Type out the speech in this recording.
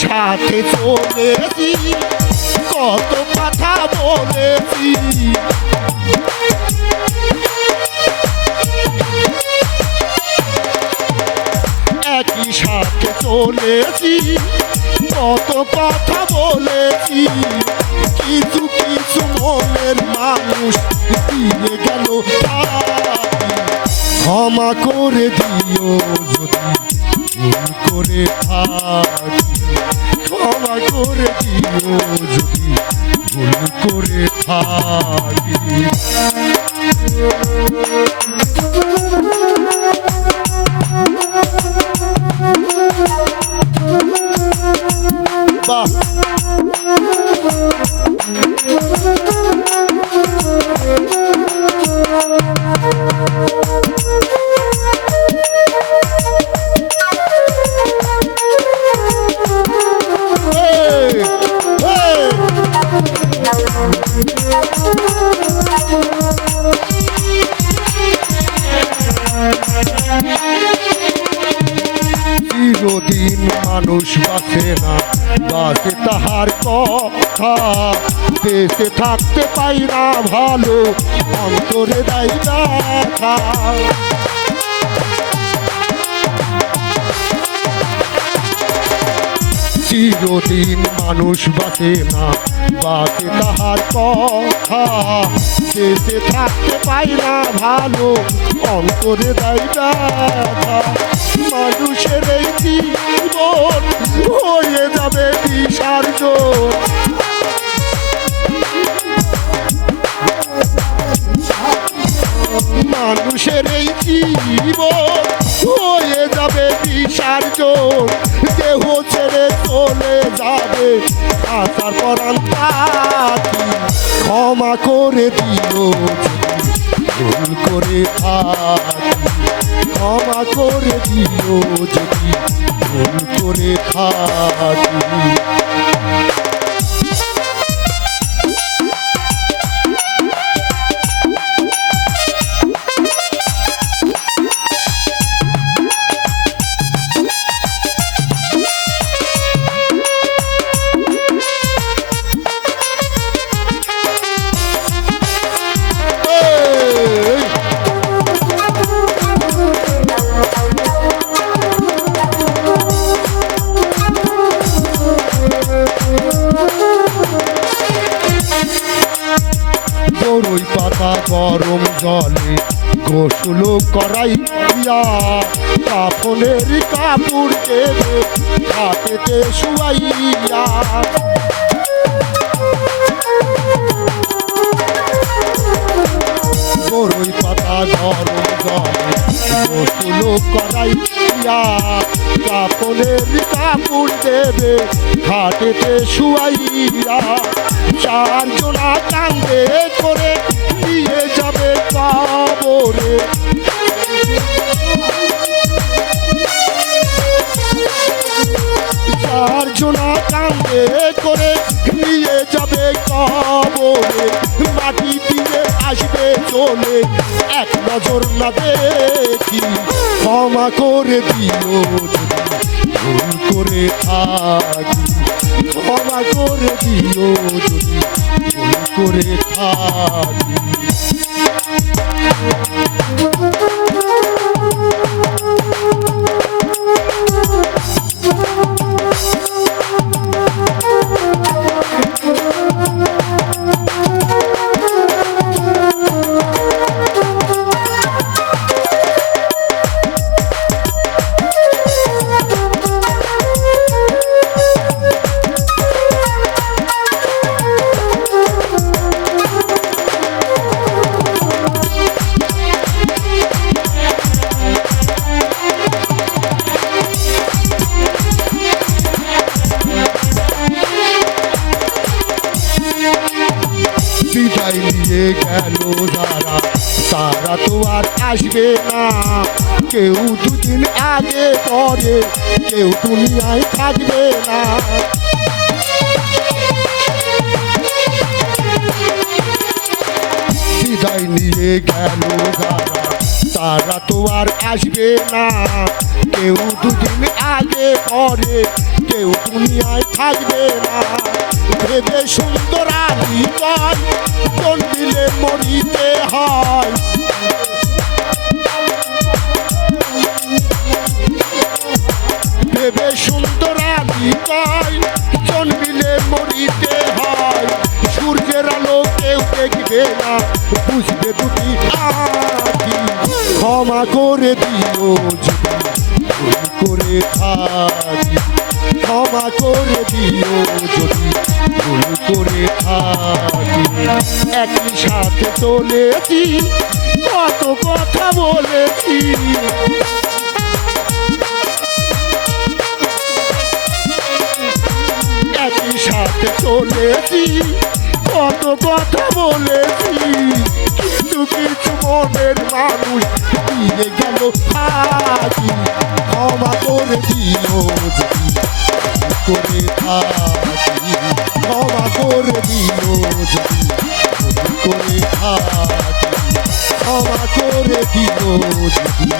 সাথে চলেছি কত কথা বলেছি একই সাথে চলেছি কত কথা বলেছি কিছু কিছু মনের মানুষ দিয়ে গেল ক্ষমা করে দিও যদি ভুল করে থাকি ক্ষমা করে দিও যদি ভুল করে থাকি বাহ চিরদিন মানুষ বাঁচে না বাঁচে তাহার কথা বেঁচে থাকতে পাই না ভালো অন্তরে দেয় ব্যথা চিরদিন মানুষ বাঁচে না বাঁচে তাহার কথা বেঁচে থাকতে পাই না ভালো অন্তরে দেয় ব্যথা মানুষের এই জীবন হয়ে যাবে বিসর্জন মানুষের এই জীবন হয়ে যাবে বিসর্জন দেহ ছেড়ে চলে যাবে আসার পর ক্ষমা করে দিও ভুল করে থাকি ক্ষমা করে দিও যদি ভুল করে থাকি বড়ই পাতা গরম জলে গোসল করাইয়া কাফনের কাপড় দেবে হাতেতে শুয়াইয়া বড়ই পাতা গরম জলে গোসল করাইয়া কাফনের কাপড় দেবে হাতেতে শুয়াইয়া চারজনা কান্দে করে নিয়ে যাবে কবরে চারজনা কান্দে করে নিয়ে যাবে কবরে মাটি দিয়ে আসবে চলে এক নজর না দেখি ক্ষমা করে দিও ভুল করে থাকি ক্ষমা করে দিও যদি ভুল করে থাকি বিদায় নিয়ে গেল যারা তারা তো আর আসবে না কেউ দুদিন আগে পরে কেউ দুনিয়ায় থাকবে না বিদায় নিয়ে গেল যারা তারা তো আর আসবে না কেউ দুদিন আগে পরে কেউ দুনিয়ায় থাকবে না। ভেবে সুন্দর হৃদয় জন্মিলে মরিতে হয়। ভেবে সুন্দর হৃদয় জন্মিলে মরিতে হয়। সূর্যের আলো কেউ দেখবে না, বুঝবে দুটি আঁখি। ক্ষমা করে দিও যদি ভুল করে থাকি, ক্ষমা করে দিও যদি ভুল করে থাকি। একই সাথে চলেছি, কত কথা বলেছি, একই সাথে চলেছি, কত কথা বলেছি, কিন্তু কিছু মনের মানুষ দিয়ে গেল ফাঁকি। ক্ষমা করে দিও যদি করে থাকি, ক্ষমা করে দিও যদি করে থাকি, ক্ষমা করে দিও যদি